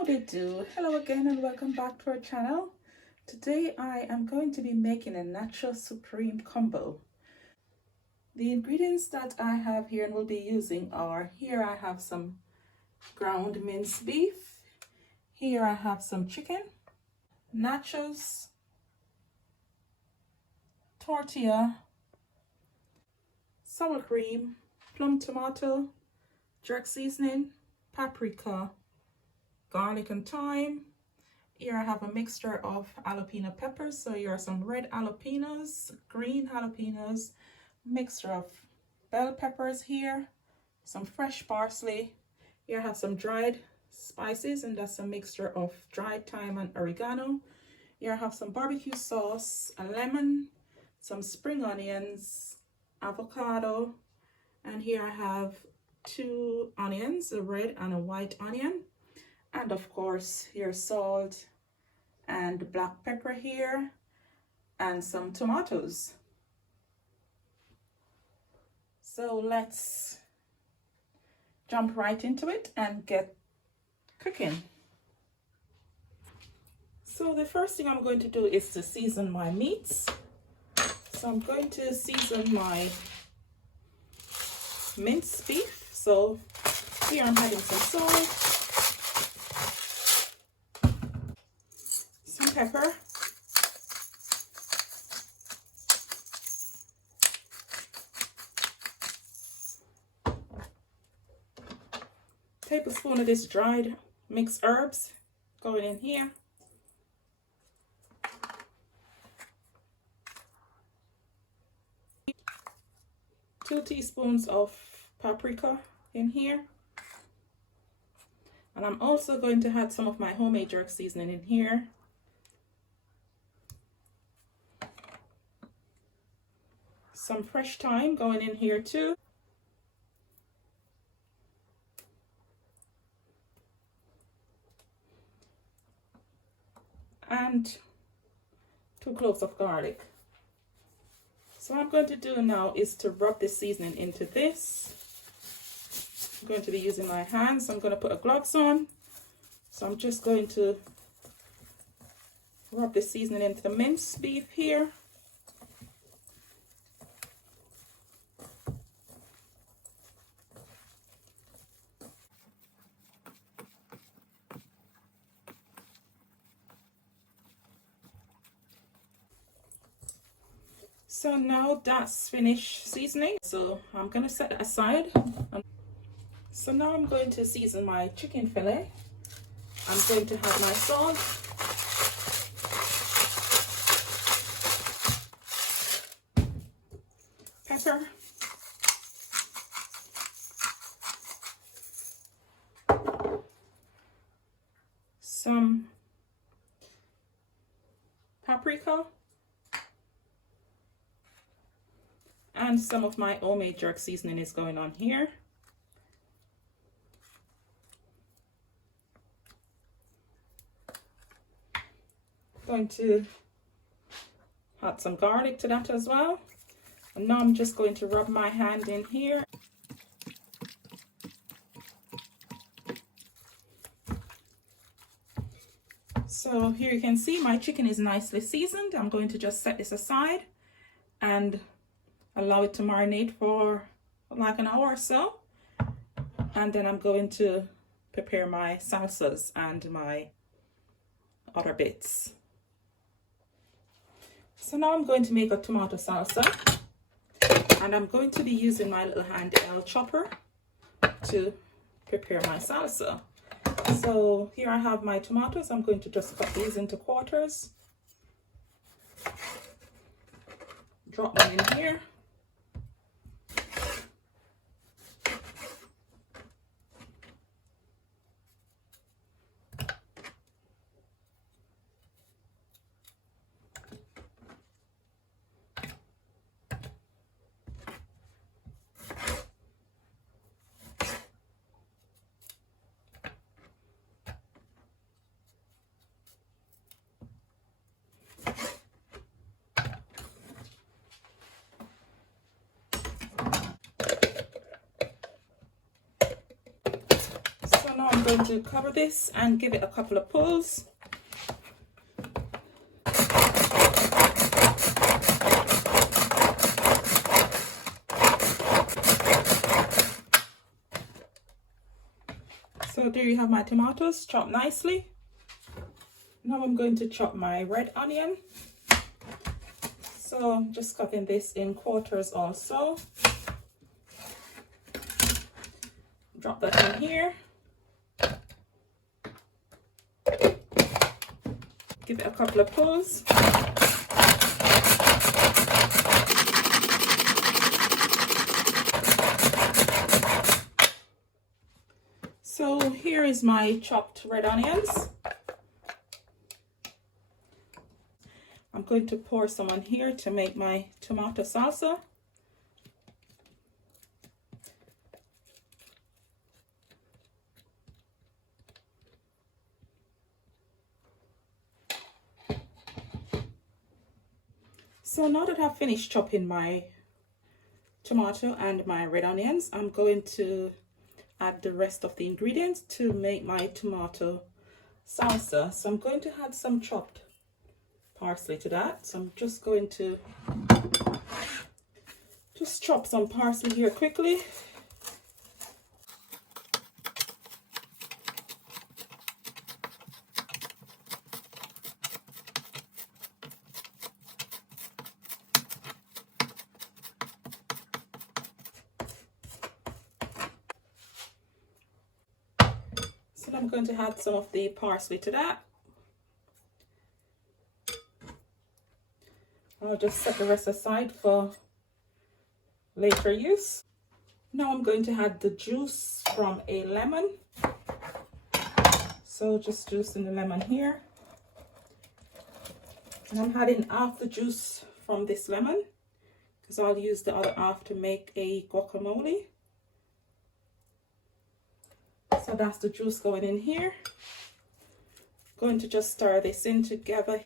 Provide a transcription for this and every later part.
How they do? Hello again and welcome back to our channel. Today I am going to be making a Nacho Supreme combo. The ingredients that I have here and will be using are, here I have some ground minced beef, here I have some chicken, nachos, tortilla, sour cream, plum tomato, jerk seasoning, paprika, garlic and thyme. Here I have a mixture of jalapeno peppers. So here are some red jalapenos, green jalapenos, mixture of bell peppers here, some fresh parsley. Here I have some dried spices, and that's a mixture of dried thyme and oregano. Here I have some barbecue sauce, a lemon, some spring onions, avocado, and here I have 2 onions, a red and a white onion. And of course, here's salt and black pepper here, and some tomatoes. So let's jump right into it and get cooking. So the first thing I'm going to do is to season my meats. So I'm going to season my minced beef. So here I'm adding some salt, pepper, tablespoon of this dried mixed herbs going in here, 2 teaspoons of paprika in here, and I'm also going to add some of my homemade jerk seasoning in here. Some fresh thyme going in here too. And 2 cloves of garlic. So what I'm going to do now is to rub the seasoning into this. I'm going to be using my hands. I'm going to put a gloves on. So I'm just going to rub the seasoning into the minced beef here. So now that's finished seasoning, so I'm going to set it aside. So now I'm going to season my chicken fillet. I'm going to have my salt, pepper, some paprika, and some of my homemade jerk seasoning is going on here. Going to add some garlic to that as well. And now I'm just going to rub my hand in here. So here you can see my chicken is nicely seasoned. I'm going to just set this aside and allow it to marinate for like an hour or so, and then I'm going to prepare my salsas and my other bits. So now I'm going to make a tomato salsa, and I'm going to be using my little handheld chopper to prepare my salsa. So here I have my tomatoes. I'm going to just cut these into quarters, drop them in here. I'm going to cover this and give it a couple of pulls. So there you have my tomatoes chopped nicely. Now I'm going to chop my red onion. So I'm just cutting this in quarters also. Drop that in here. Give it a couple of pulls. So here is my chopped red onions. I'm going to pour some on here to make my tomato salsa. So now that I've finished chopping my tomato and my red onions, I'm going to add the rest of the ingredients to make my tomato salsa. So I'm going to add some chopped parsley to that. So I'm just going to just chop some parsley here quickly. So I'm going to add some of the parsley to that. I'll just set the rest aside for later use. Now I'm going to add the juice from a lemon. So just juicing the lemon here. And I'm adding half the juice from this lemon because I'll use the other half to make a guacamole. So that's the juice going in here. Going to just stir this in together.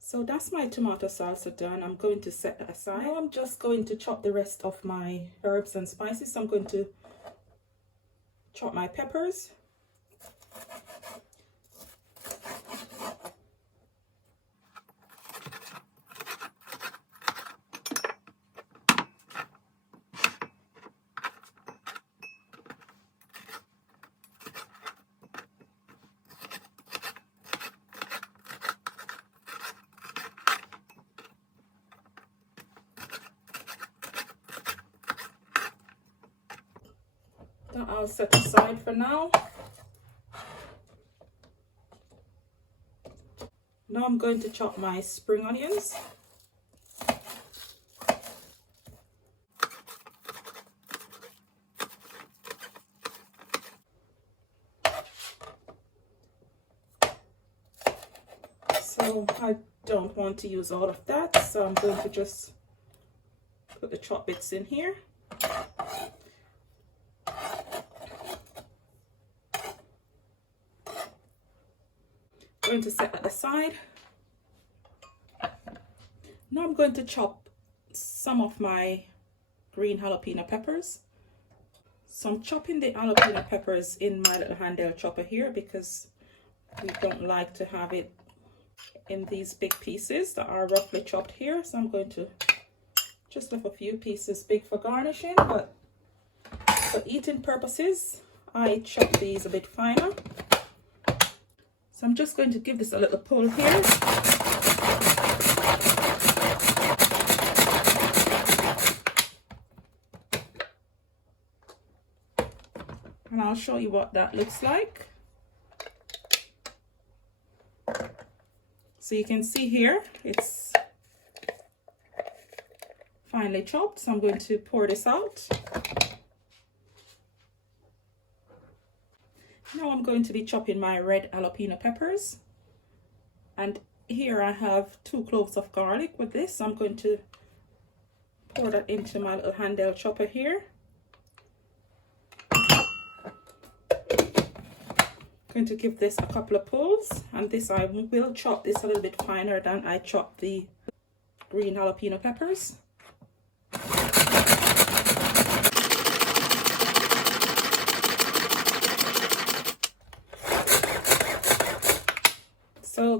So that's my tomato salsa done. I'm going to set that aside. Now I'm just going to chop the rest of my herbs and spices. So I'm going to chop my peppers. That I'll set aside for now. Now I'm going to chop my spring onions. So I don't want to use all of that, so I'm going to just put the chopped bits in here. Going to set that aside. Now I'm going to chop some of my green jalapeno peppers. So I'm chopping the jalapeno peppers in my little handheld chopper here because we don't like to have it in these big pieces that are roughly chopped here. So I'm going to just leave a few pieces big for garnishing, but for eating purposes I chop these a bit finer. So I'm just going to give this a little pull here. And I'll show you what that looks like. So you can see here, it's finely chopped. So I'm going to pour this out. Now I'm going to be chopping my red jalapeno peppers. And here I have 2 cloves of garlic with this. So I'm going to pour that into my little handheld chopper here. Going to give this a couple of pulls, and this I will chop this a little bit finer than I chopped the green jalapeno peppers.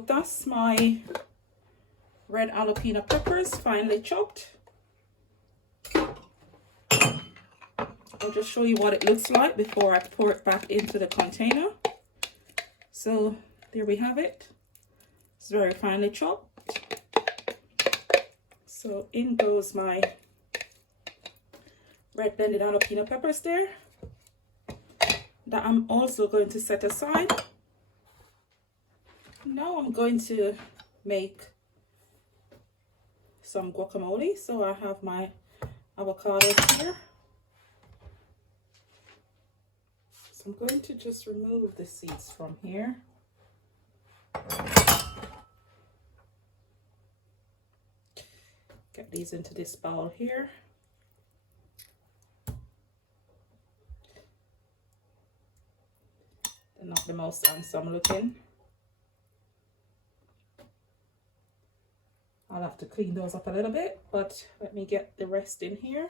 that's my red jalapeno peppers finely chopped. I'll just show you what it looks like before I pour it back into the container. So there we have it. It's very finely chopped. So in goes my red blended jalapeno peppers there, that I'm also going to set aside. Now I'm going to make some guacamole. So I have my avocados here. So I'm going to just remove the seeds from here. Get these into this bowl here. They're not the most handsome looking. I'll have to clean those up a little bit, but let me get the rest in here.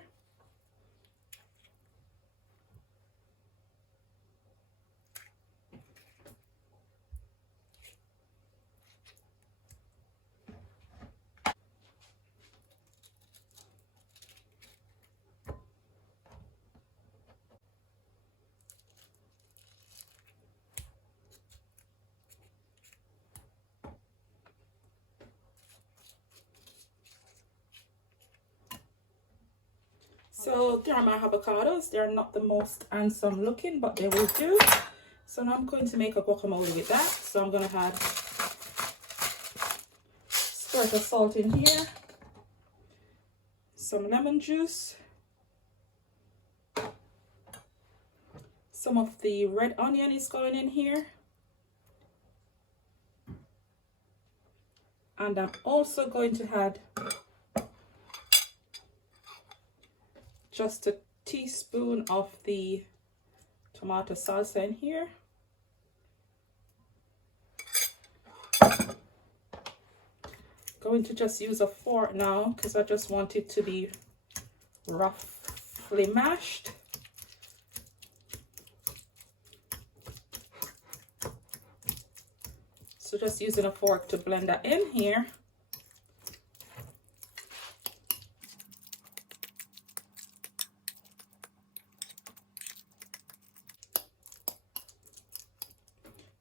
So there are my avocados. They're not the most handsome looking, but they will do. So now I'm going to make a guacamole with that. So I'm going to add a squirt of salt in here, some lemon juice, some of the red onion is going in here, and I'm also going to add just a teaspoon of the tomato salsa in here. Going to just use a fork now because I just want it to be roughly mashed. So just using a fork to blend that in here.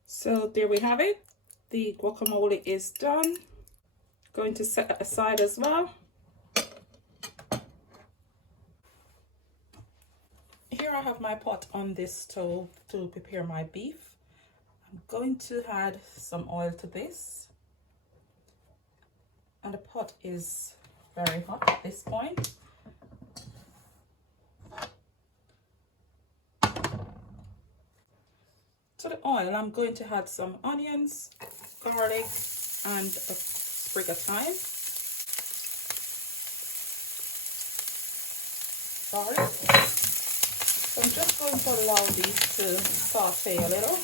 So there we have it. The guacamole is done. Going to set it aside as well. Here I have my pot on this stove to prepare my beef. I'm going to add some oil to this. And the pot is very hot at this point. To the oil, I'm going to add some onions, garlic, and a sprig of thyme. Garlic. So I'm just going to allow these to saute a little.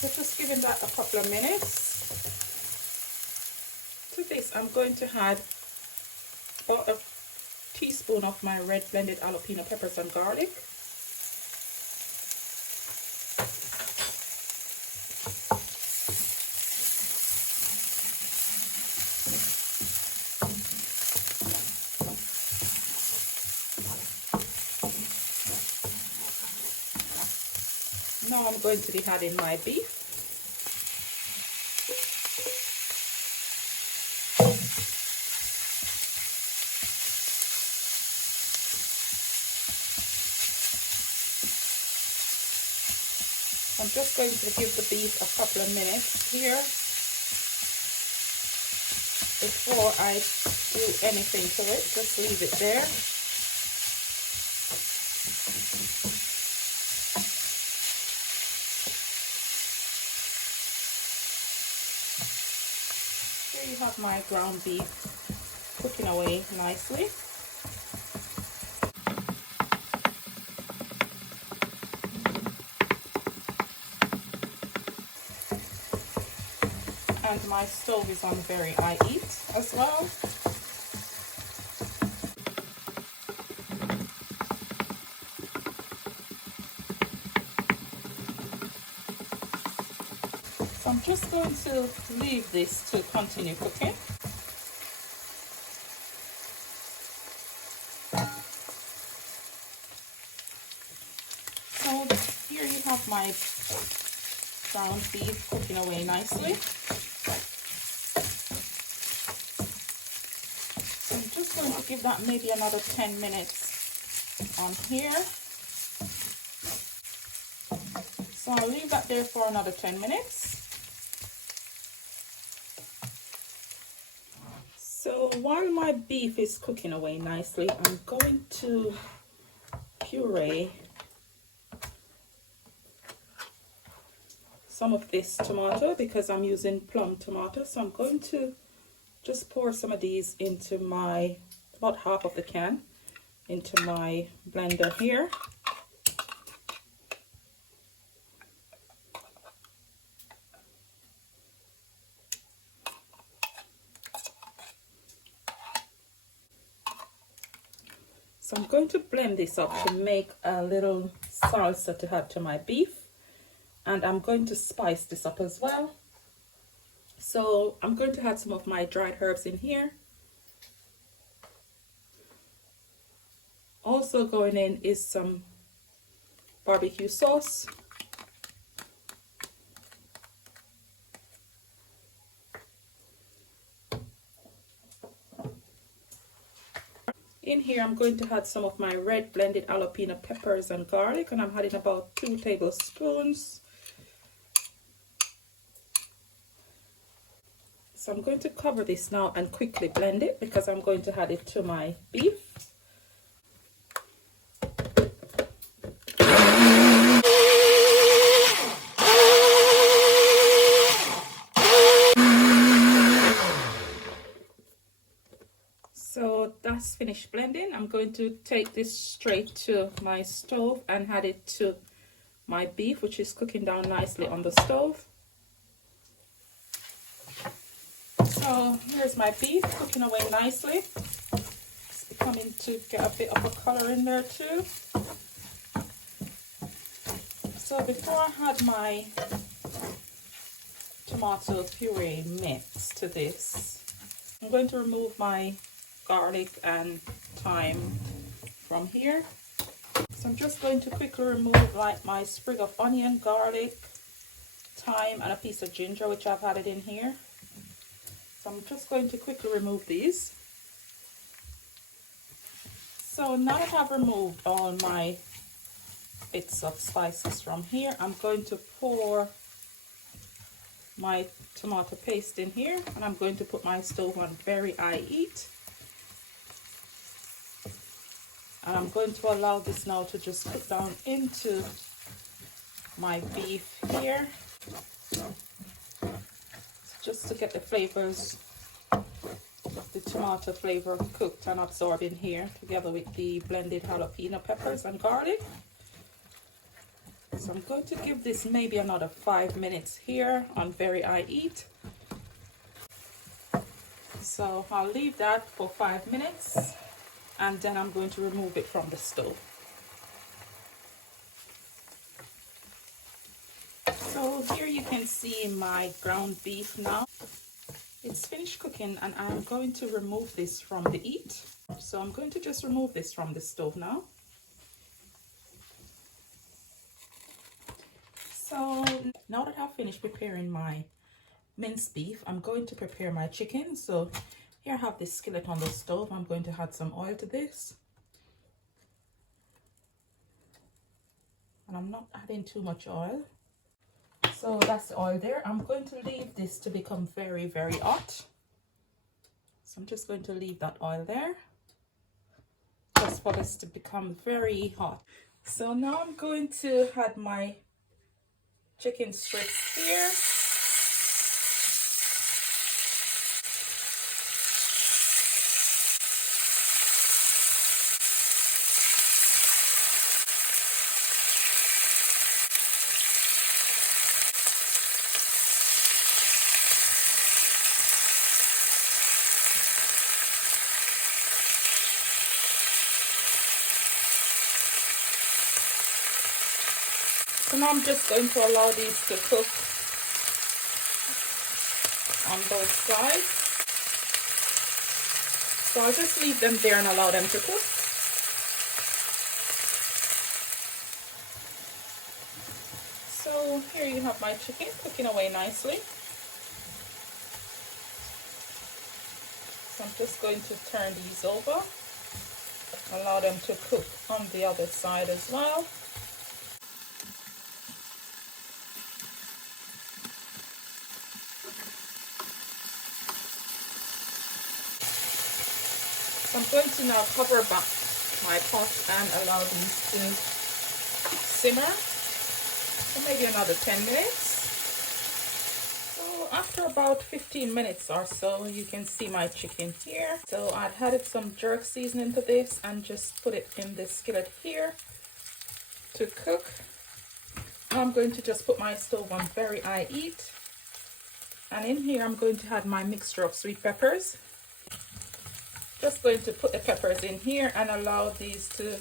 So just giving that a couple of minutes. To this, I'm going to add about a teaspoon of my red blended jalapeno peppers and garlic. Now I'm going to be adding my beef. I'm just going to give the beef a couple of minutes here before I do anything to it. Just leave it there. Here you have my ground beef cooking away nicely. and my stove is on very high heat as well. So I'm just going to leave this to continue cooking. So here you have my ground beef cooking away nicely. So I'm just going to give that maybe another 10 minutes on here. So I'll leave that there for another 10 minutes. So while my beef is cooking away nicely, I'm going to puree some of this tomato because I'm using plum tomato. So I'm going to just pour some of these into my, about half of the can, into my blender here. So I'm going to blend this up to make a little salsa to add to my beef. And I'm going to spice this up as well. So I'm going to add some of my dried herbs in here. Also going in is some barbecue sauce. In here I'm going to add some of my red blended jalapeno peppers and garlic, and I'm adding about 2 tablespoons. So I'm going to cover this now and quickly blend it because I'm going to add it to my beef. So that's finished blending. I'm going to take this straight to my stove and add it to my beef, which is cooking down nicely on the stove. So here's my beef cooking away nicely. It's beginning to get a bit of a color in there too. So before I add my tomato puree mix to this, I'm going to remove my garlic and thyme from here. So I'm just going to quickly remove like my sprig of onion, garlic, thyme, and a piece of ginger, which I've added in here. So I'm just going to quickly remove these. So now that I've removed all my bits of spices from here, I'm going to pour my tomato paste in here, and I'm going to put my stove on very high heat. And I'm going to allow this now to just cook down into my beef here, just to get the flavors, the tomato flavor cooked and absorbed in here together with the blended jalapeno peppers and garlic. So I'm going to give this maybe another 5 minutes here on very high heat. So I'll leave that for 5 minutes and then I'm going to remove it from the stove. So here you can see my ground beef now. It's finished cooking and I'm going to remove this from the heat. So I'm going to just remove this from the stove now. So now that I've finished preparing my minced beef, I'm going to prepare my chicken. So here I have this skillet on the stove. I'm going to add some oil to this. And I'm not adding too much oil. So that's the oil there. I'm going to leave this to become very, very hot. So I'm just going to leave that oil there, just for this to become very hot. So now I'm going to add my chicken strips here. So now I'm just going to allow these to cook on both sides. So I'll just leave them there and allow them to cook. So here you have my chicken cooking away nicely. So I'm just going to turn these over, allow them to cook on the other side as well. So I'm going to now cover back my pot and allow these to simmer for maybe another 10 minutes. So after about 15 minutes or so, you can see my chicken here. So I've added some jerk seasoning to this and just put it in this skillet here to cook. Now I'm going to just put my stove on very high heat. And in here I'm going to add my mixture of sweet peppers. Just going to put the peppers in here and allow these to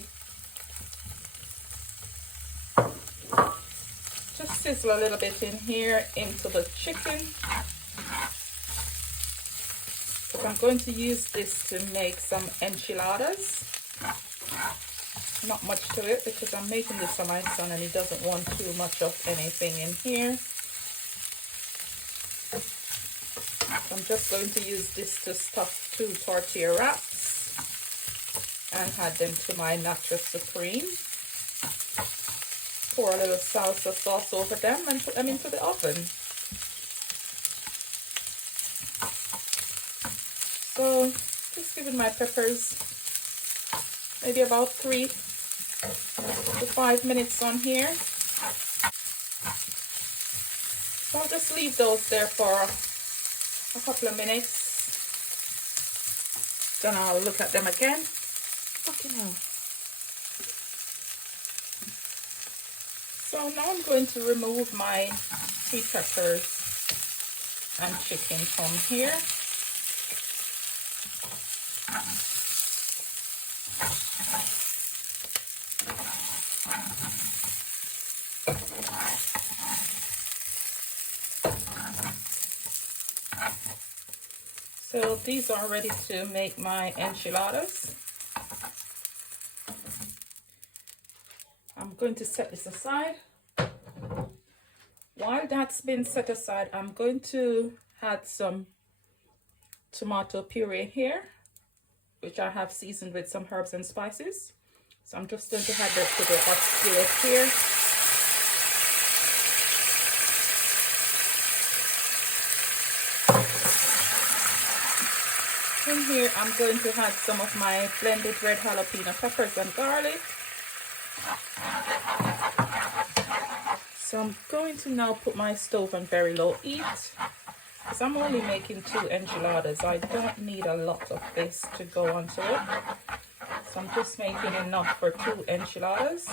just sizzle a little bit in here into the chicken. So I'm going to use this to make some enchiladas. Not much to it because I'm making this for my son and he doesn't want too much of anything in here. So I'm just going to use this to stuff 2 tortilla wraps and add them to my Nachos Supreme. Pour a little salsa sauce over them and put them into the oven. So just giving my peppers maybe about 3 to 5 minutes on here. So I'll just leave those there for a couple of minutes. Then I'll look at them again. Fucking hell. So now I'm going to remove my sweet peppers and chicken from here. So these are ready to make my enchiladas. I'm going to set this aside. While that's been set aside, I'm going to add some tomato puree here, which I have seasoned with some herbs and spices. So I'm just going to add that to the hot skillet here. In here, I'm going to add some of my blended red jalapeno peppers and garlic. So I'm going to now put my stove on very low heat because I'm only making 2 enchiladas. I don't need a lot of this to go onto it. So I'm just making enough for 2 enchiladas.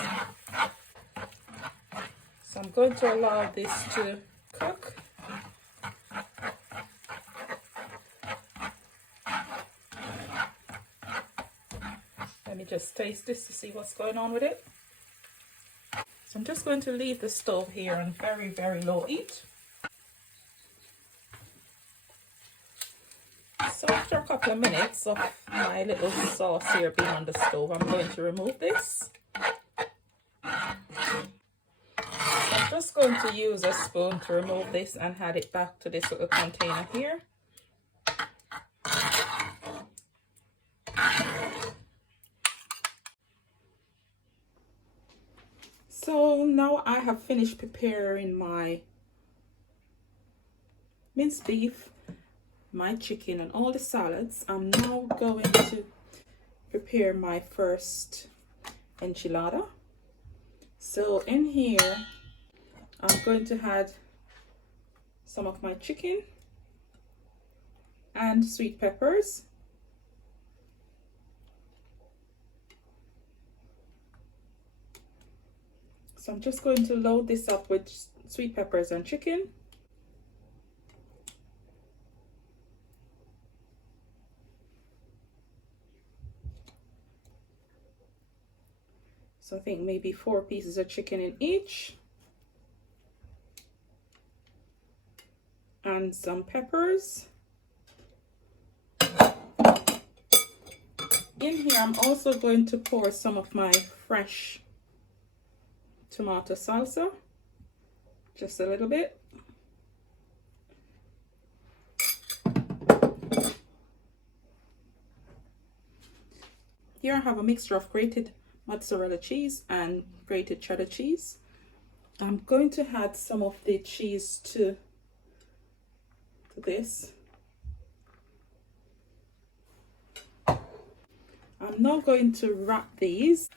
So I'm going to allow this to cook. Let me just taste this to see what's going on with it. So I'm just going to leave the stove here on very, very low heat. So after a couple of minutes of my little sauce here being on the stove, I'm going to remove this. I'm just going to use a spoon to remove this and add it back to this little container here. So now I have finished preparing my minced beef, my chicken and all the salads. I'm now going to prepare my first enchilada. So in here I'm going to add some of my chicken and sweet peppers. So I'm just going to load this up with sweet peppers and chicken. So I think maybe 4 pieces of chicken in each. and some peppers. In here, I'm also going to pour some of my fresh tomato salsa, just a little bit. Here I have a mixture of grated mozzarella cheese and grated cheddar cheese. I'm going to add some of the cheese to this. I'm now going to wrap these.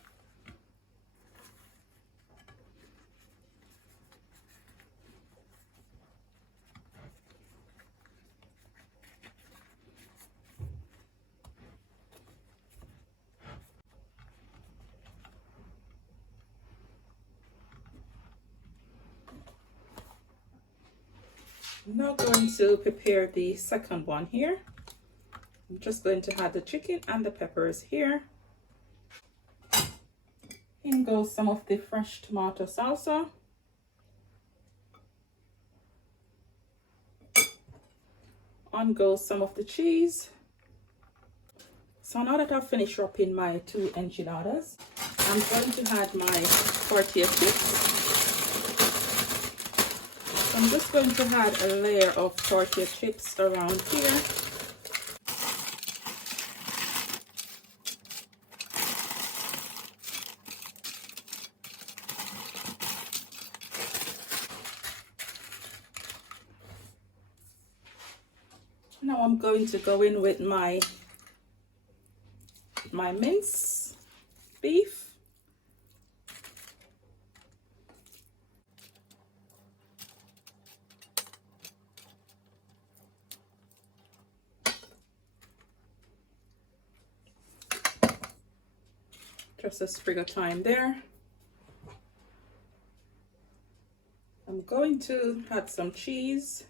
I'm now going to prepare the second one here. I'm just going to add the chicken and the peppers here. In goes some of the fresh tomato salsa. On goes some of the cheese. So now that I've finished wrapping my 2 enchiladas, I'm going to add my tortilla chips. So I'm just going to add a layer of tortilla chips around here. Now I'm going to go in with my mince beef. Just a sprig of thyme there. I'm going to add some cheese.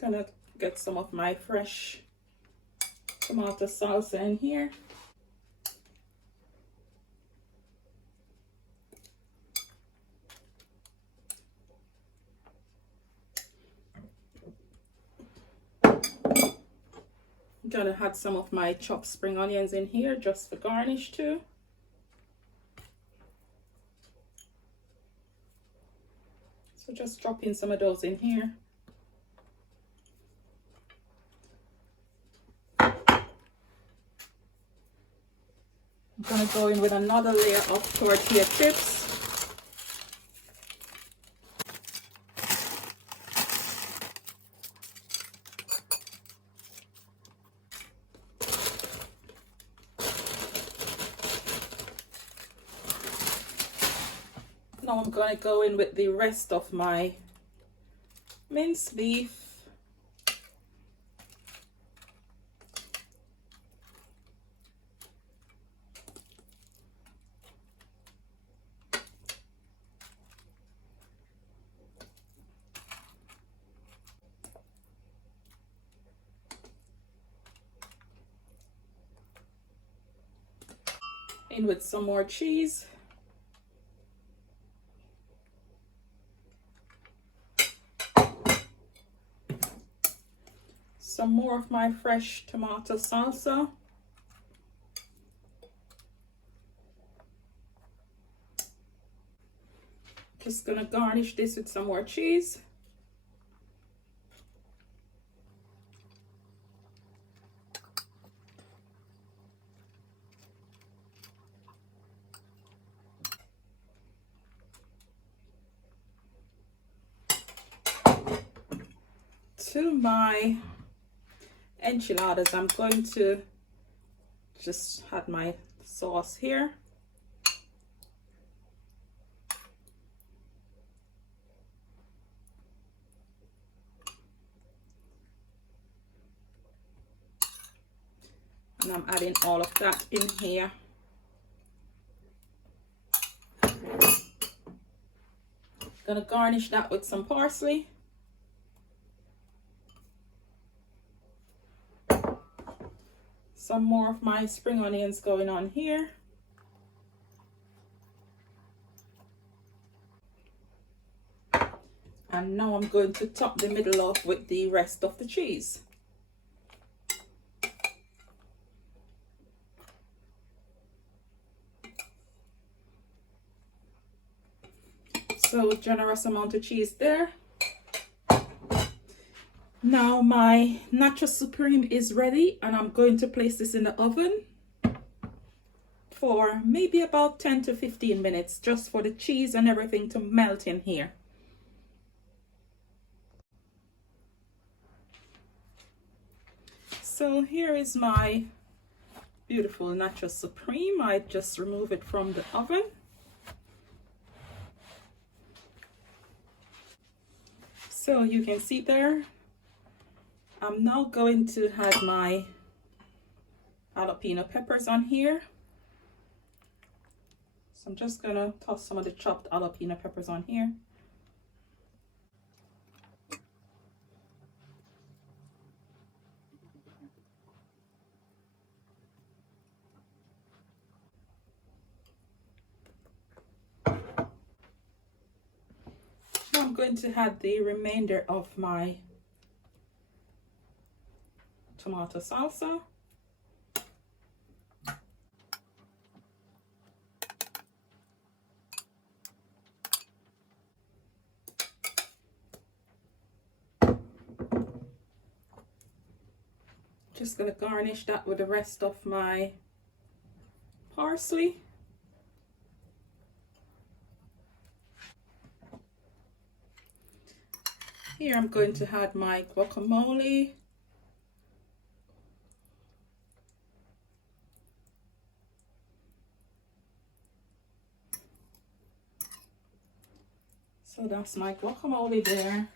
Gonna get some of my fresh tomato salsa in here. I'm gonna add some of my chopped spring onions in here just for garnish too. So just drop in some of those in here. I'm gonna go in with another layer of tortilla chips. Now I'm gonna go in with the rest of my minced beef. In with some more cheese. Some more of my fresh tomato salsa. Just gonna garnish this with some more cheese. To my enchiladas, I'm going to just add my sauce here. And I'm adding all of that in here. Gonna garnish that with some parsley. some more of my spring onions going on here. And now I'm going to top the middle off with the rest of the cheese. So generous amount of cheese there. Now my Nacho Supreme is ready, and I'm going to place this in the oven for maybe about 10 to 15 minutes, just for the cheese and everything to melt in here. So here is my beautiful Nacho Supreme. I just remove it from the oven. So you can see there, I'm now going to add my jalapeno peppers on here. So I'm just gonna toss some of the chopped jalapeno peppers on here. I'm going to add the remainder of my tomato salsa. Just gonna garnish that with the rest of my parsley. Here I'm going to add my guacamole. So that's my guacamole there.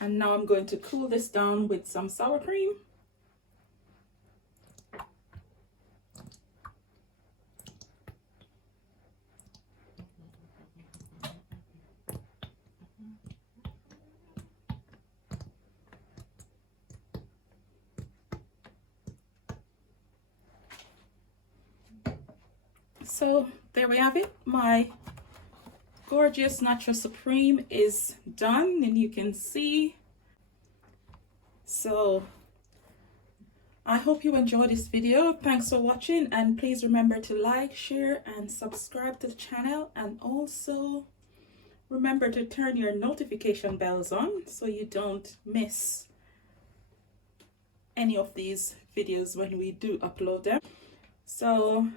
And now I'm going to cool this down with some sour cream. So there we have it. My gorgeous Nacho Supreme is done, and you can see. So I hope you enjoyed this video. Thanks for watching, and please remember to like, share, and subscribe to the channel, and also remember to turn your notification bells on so you don't miss any of these videos when we do upload them. So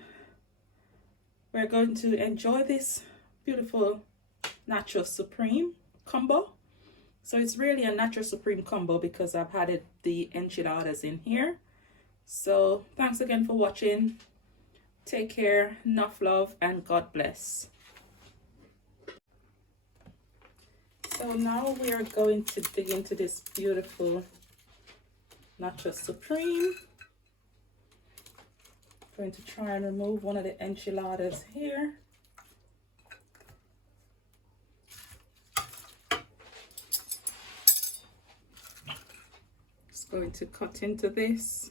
we're going to enjoy this beautiful Nacho Supreme combo. So it's really a Nacho Supreme combo because I've added the enchiladas in here. So thanks again for watching. Take care, Nuff Love, and God bless. So now we are going to dig into this beautiful Nacho Supreme. I'm going to try and remove one of the enchiladas here. Just going to cut into this.